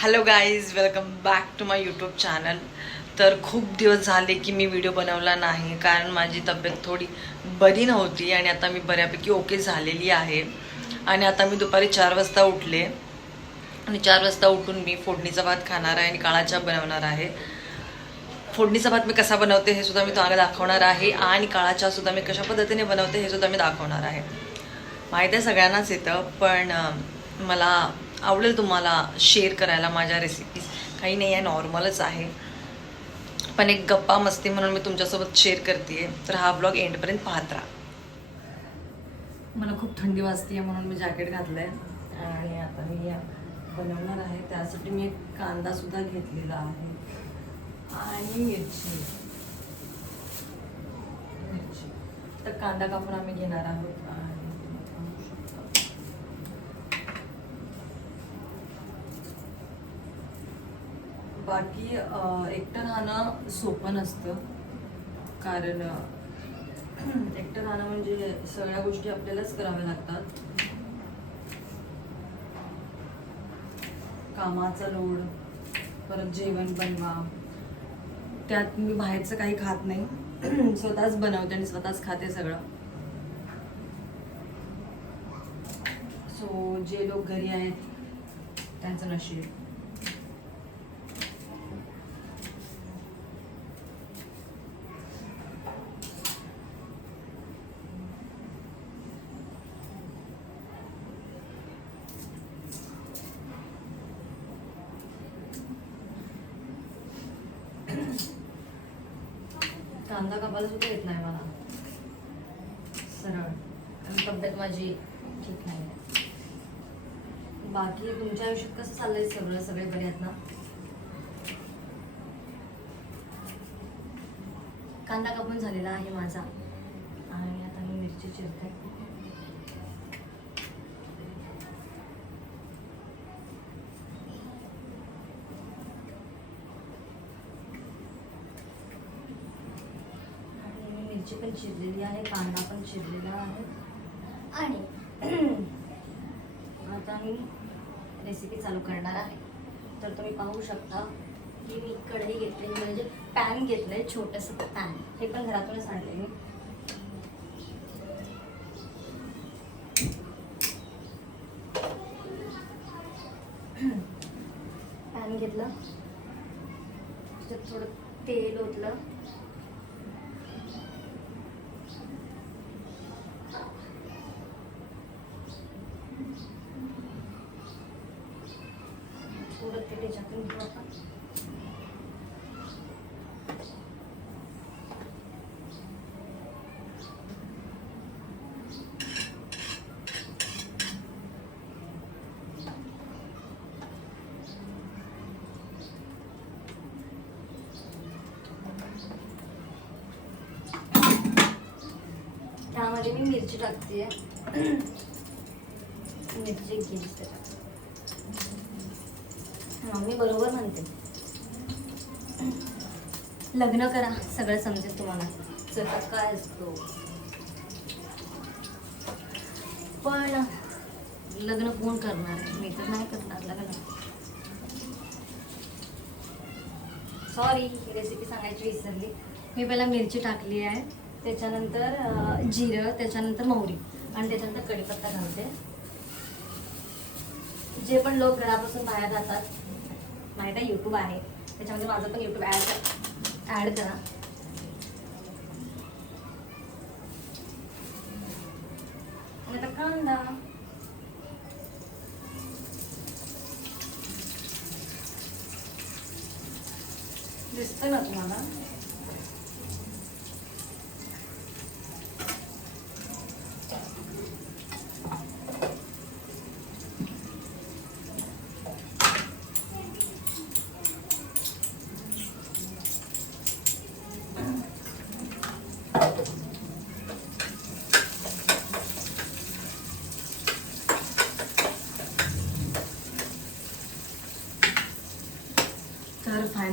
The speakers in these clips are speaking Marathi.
Hello guys welcome back to my YouTube channel तर खूप दिवस झाले की मी व्हिडिओ बनवला नाही कारण माझी तब्येत थोडी बरी नव्हती आणि आता मी बऱ्यापैकी ओके झालेली आहे. आणि आता मी दुपारी चार वाजता उठले. आणि चार वाजता उठून मी फोडणीचा भात खाणार आहे आणि काळा चहा बनवणार आहे. फोडणीचा भात मी कसा बनवते हे सुद्धा मी तुम्हाला दाखवणार आहे आणि काळा चहा सुद्धा मी कशा पद्धतीने बनवते हे सुद्धा मी दाखवणार आहे. माहीत आहे सगळ्यांनाच येतं पण मला आवडेल तुम्हाला शेअर करायला माझ्या रेसिपीज काही नाही आहे नॉर्मलच आहे. पण एक गप्पा मस्ती म्हणून मी तुमच्यासोबत शेअर करते तर हा ब्लॉग एंडपर्यंत पाहत राहा. मला खूप थंडी वाजते म्हणून मी जॅकेट घातलं आहे आणि आता मी बनवणार आहे. त्यासाठी मी एक कांदासुद्धा घेतलेला आहे. आणि मिरची. मिरची. तर कांदा कापून आम्ही घेणार आहोत आणि तुम्ही पाहू शकता. बाकी एकटं राहणं सोपं नसतं. कारण एकटं राहणं म्हणजे सगळ्या गोष्टी आपल्यालाच कराव्या लागतात. कामाचा लोड परत जेवण बनवा. त्यात मी बाहेरचं काही खात नाही. स्वतःच बनवते आणि स्वतःच खाते सगळं. सो जे लोक घरी आहेत त्यांचं नशीब. कांदा कापायला सुद्धा येत नाही मला. सरळ. आणि तब्येत माझी ठीक नाही आहे. बाकी तुमच्या आयुष्यात कसं चाललंय सगळं सगळे बरे आहेत ना? कांदा कापून झालेला आहे माझा. आणि आता मी मिरची चिरते आणि मी मिरची पण चिरलेली आहे कांदा पण चिरलेला आहे. आणि आता मी रेसिपी चालू करणार आहे. तर तुम्ही पाहू शकता की मी कढई घेतली म्हणजे पॅन घेतलंय छोटंसं पॅन हे पण घरातूनच आणले मी. पॅन घेतलं. त्याच्यात थोडं तेल ओतलं थोडं तेल याच्यातून घेऊ आपण त्यामध्ये मी मी बरोबर म्हणते. लग्न करा सगळं समजेल तुम्हाला. जगात काय असतो? पण लग्न कोण करणार? मी तर नाही करणार लग्न. सॉरी ही रेसिपी सांगायची विसरली. मी पहिला मिरची टाकली आहे. त्याच्यानंतर जिरं त्याच्यानंतर मोहरी. आणि त्याच्यानंतर कढीपत्ता घालते. जे पण लोक घरापासून बाहेर राहतात माहीत आहे यूट्यूब आहे. त्याच्यामध्ये माझं पण यूट्यूब ॲड ॲड करा. आणि आता कांदा दिसतं ना तुम्हाला?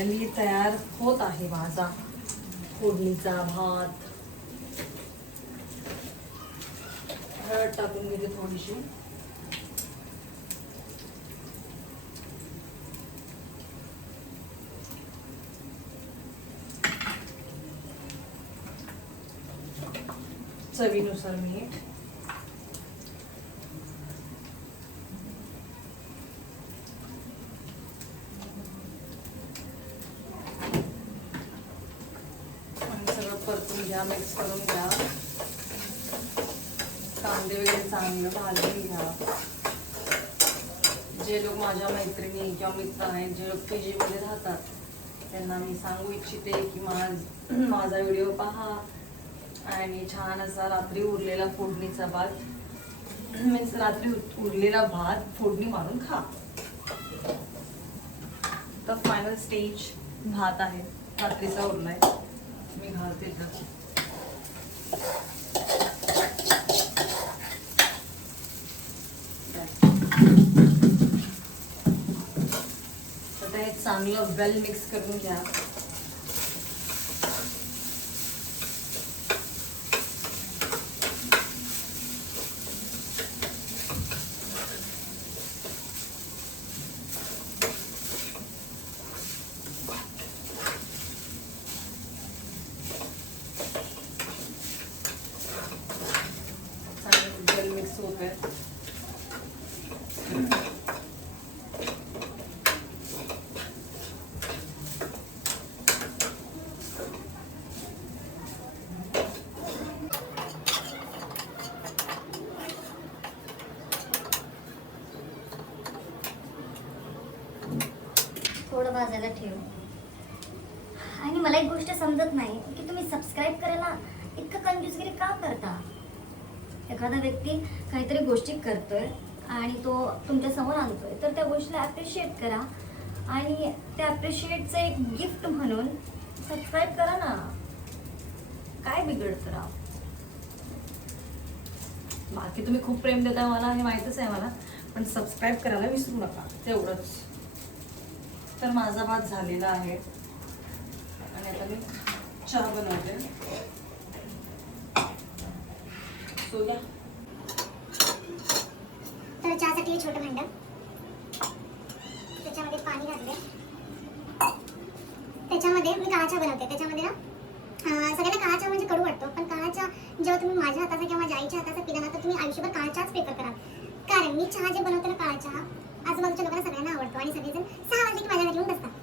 फायनली तयार होत आहे माझा. फोडणीचा भात. हळद टाकून घेते थोडीशी. चवीनुसार मीठ. घ्या मिक्स करून घ्या. कांदे वगैरे चांगलं भाजून घ्या. जे लोक माझ्या मैत्रिणी किंवा मित्र आहेत जे लोक पी मध्ये राहतात त्यांना मी सांगू इच्छिते की माझ माझा व्हिडिओ पहा. आणि छान असा रात्री उरलेला फोडणीचा भात. मीन्स रात्री उरलेला भात फोडणी मारून खा. तर फायनल स्टेज भात आहे. रात्रीचा उरलाय. मी घालते तर आता हे चांगलं वेल मिक्स करून घ्या चांगलं वेल मिक्स होत आहे आणि मला एक गोष्ट समजत नाही की तुम्ही सबस्क्राईब करायला इतकं कंजूसगिरी का करता? एखादा व्यक्ती काहीतरी गोष्टी करतोय आणि तो तुमच्यासमोर आणतोय तर त्या गोष्टीला ॲप्रिशिएट करा. आणि त्या ॲप्रिशिएटचं एक गिफ्ट म्हणून सबस्क्राईब करा ना. काय बिघडतं राव? बाकी तुम्ही खूप प्रेम देता मला हे माहीतच आहे मला पण सबस्क्राईब करायला विसरू नका तेवढंच. तर माझा भात झालेला आहे. आता मी चहा बनवते. सो या तर चहासाठी हे छोटं भांडं. त्याच्यामध्ये पाणी घातले त्याच्यामध्ये मी काळा चहा बनवते. त्याच्यामध्ये ना सगळ्यांना काळा चहा म्हणजे कडू वाटतो. पण काळा चहा जेव्हा तुम्ही माझ्या हाताचा किंवा माझ्या आईच्या हाताचा पिला ना तर तुम्ही आयुष्यभर काळा चहाच प्रेफर कराल कारण मी चहा जे बनवते ना काळा चहा आजूबाजूच्या लोकांना सगळ्यांना आवडतो. आणि सगळेजण सहा वाजले की माझ्या घरी येऊन बसतात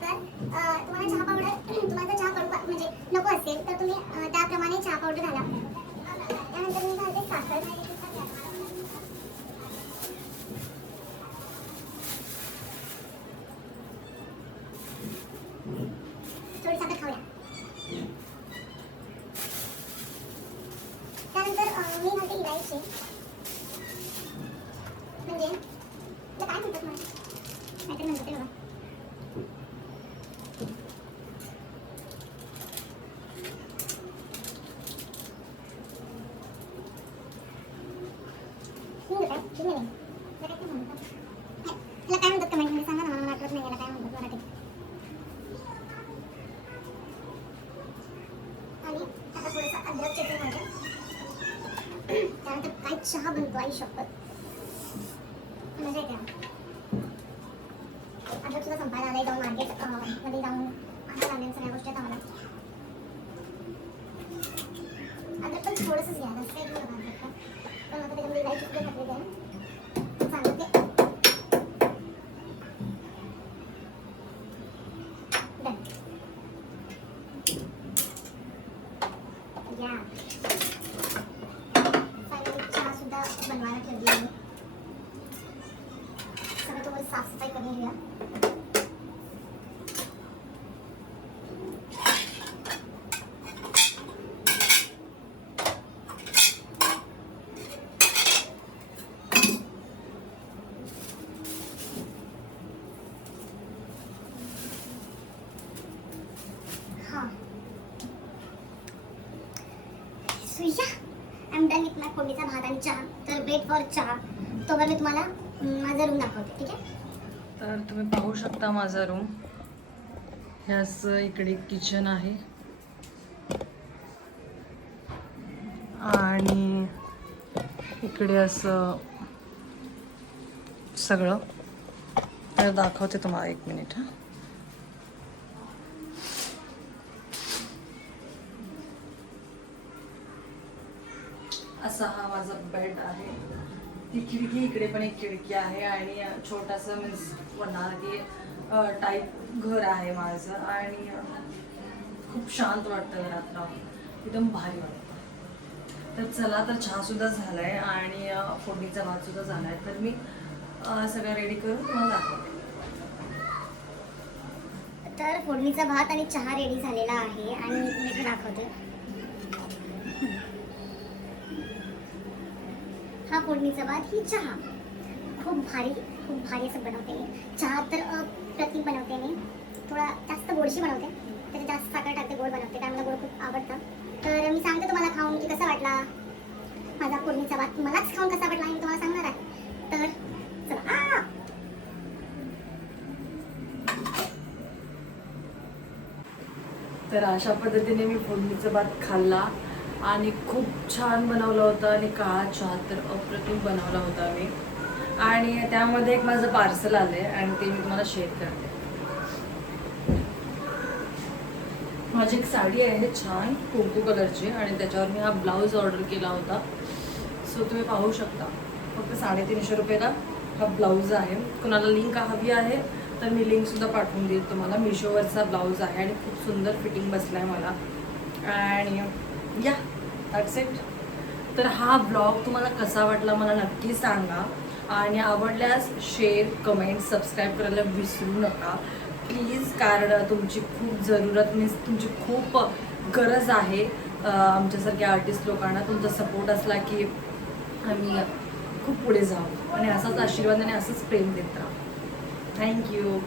तर अं, तुम्हाला चहा पावडर तुम्हाला चहा कडू म्हणजे नको असेल तर तुम्ही त्याप्रमाणे चहा पावडर घाला त्यानंतर मी घालते साखर थोडी साखर खाऊया त्यानंतर अं, मी घालते इलायची म्हणजे त्याला काय म्हणतात मला काहीतरी म्हणतात ते बघा हिंग काय हिंग नाही त्याला काय म्हणतात त्याला काय म्हणतात कमेंटमध्ये सांगा ना मला मला आठवत नाही याला काय म्हणतात मराठीत आणि आता थोडंसं अद्रक चटणी घालते त्यानंतर काय चहा बनतो आई शपथ. मजा येते अद्रक सुद्धा संपायला आलाय जाऊन मार्केटमध्ये जाऊन. आता लागल्या सगळ्या गोष्टी आता मला अद्रक पण थोडंसंच घ्या जास्त पण. आता त्याच्यामध्ये इलायची सुद्धा घातलेली आहे चांगलं ते Done. या फायनली चहा सुद्धा बनवायला ठेवली आहे सगळं थोडं साफसफाई करून घेऊया हा सुया I am done with my फोडणीचा भात आणि चहा. तर वेट फॉर चहा. तोवर मी तुम्हाला माझा रूम दाखवते ठीक आहे? तर तुम्ही पाहू शकता माझा रूम ह्याच इकडे किचन आहे. आणि इकडे असं सगळं. तर दाखवते तुम्हाला एक मिनिट हां. असा हा माझा बेड आहे. ती खिडकी इकडे पण एक खिडकी आहे आणि छोटासा मीन्स म्हणणार की टाईप घर आहे माझं आणि खूप शांत वाटतं घरात राहून एकदम भारी वाटतं. तर चला तर चहासुद्धा झाला आहे आणि फोडणीचा भातसुद्धा झाला आहे तर मी सगळं रेडी करून तुम्हाला दाखवते. तर फोडणीचा भात आणि चहा रेडी झालेला आहे आणि मी दाखवते. हा फोडणीचा भात ही चहा. खूप भारी खूप भारी असं बनवते मी. चहा तर अप्रतिम बनवते मी. थोडा जास्त गोडशी बनवते. त्याच्यात जास्त साखर टाकते गोड बनवते. कारण मला गोड खूप आवडतं. तर मी सांगते तुम्हाला खाऊन की कसा वाटला माझा फोडणीचा भात. मलाच खाऊन कसा वाटला हे मी तुम्हाला सांगणार आहे. तर चला. तर अशा पद्धतीने मी फोडणीचा भात खाल्ला. आणि खूप छान बनवला होता आणि काळा चहा तर अप्रतिम बनवला होता मी. आणि त्यामध्ये एक माझं पार्सल आलंय आणि ते मी तुम्हाला शेअर करते. माझी एक साडी आहे छान कुंकू कलरची आणि त्याच्यावर मी हा ब्लाऊज ऑर्डर केला होता. सो तुम्ही पाहू शकता. फक्त साडेतीनशे रुपयाला हा ब्लाऊज आहे. कुणाला लिंक हवी आहे तर मी लिंकसुद्धा पाठवून देईल तुम्हाला. मिशोवरचा ब्लाऊज आहे आणि खूप सुंदर फिटिंग बसला आहे मला. आणि या. दॅट्स इट तर हा ब्लॉग तुम्हाला कसा वाटला मला नक्की सांगा. आणि आवडल्यास शेअर कमेंट सबस्क्राईब करायला विसरू नका. प्लीज कारण तुमची खूप जरूरत मीन्स तुमची खूप गरज आहे. आमच्यासारख्या आर्टिस्ट लोकांना तुमचा सपोर्ट असला की आम्ही खूप पुढे जाऊ. आणि असाच आशीर्वाद आणि असंच प्रेम देत राहू. थँक्यू